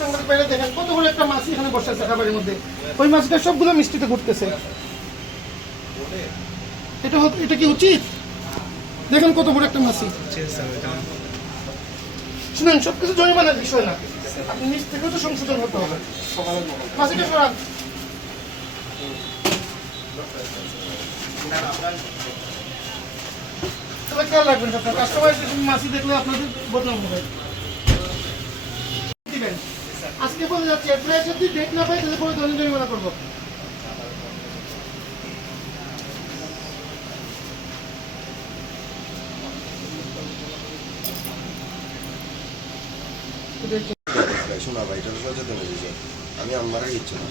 সাংবাদিক বাইরে দেখেন কত বড় একটা মাছ এখানে বসে আছে খাবারের মধ্যে। ওই মাছটা সবগুলো মিষ্টিতে ঘুরতেছে। এটা কি উচিত? দেখেন কত বড় একটা মাছি। শুনেন, সবকিছু জরিমানার বিষয় না, আপনি নিজ থেকেও তো সংশোধন হতে হবে। মাছিটা সরান। তবে খেয়াল রাখবেন, আপনার কাস্টমার মাছি দেখলে আপনাদের বদনাম হবে। আজকে বলে যাচ্ছি, এপ্রিল যদি ডেট না পাই তাহলে পরে দৈনিক জরিমানা করবো। শোনা ভাই, এটা সচেতন হয়েছে, আমি আমার ইচ্ছা না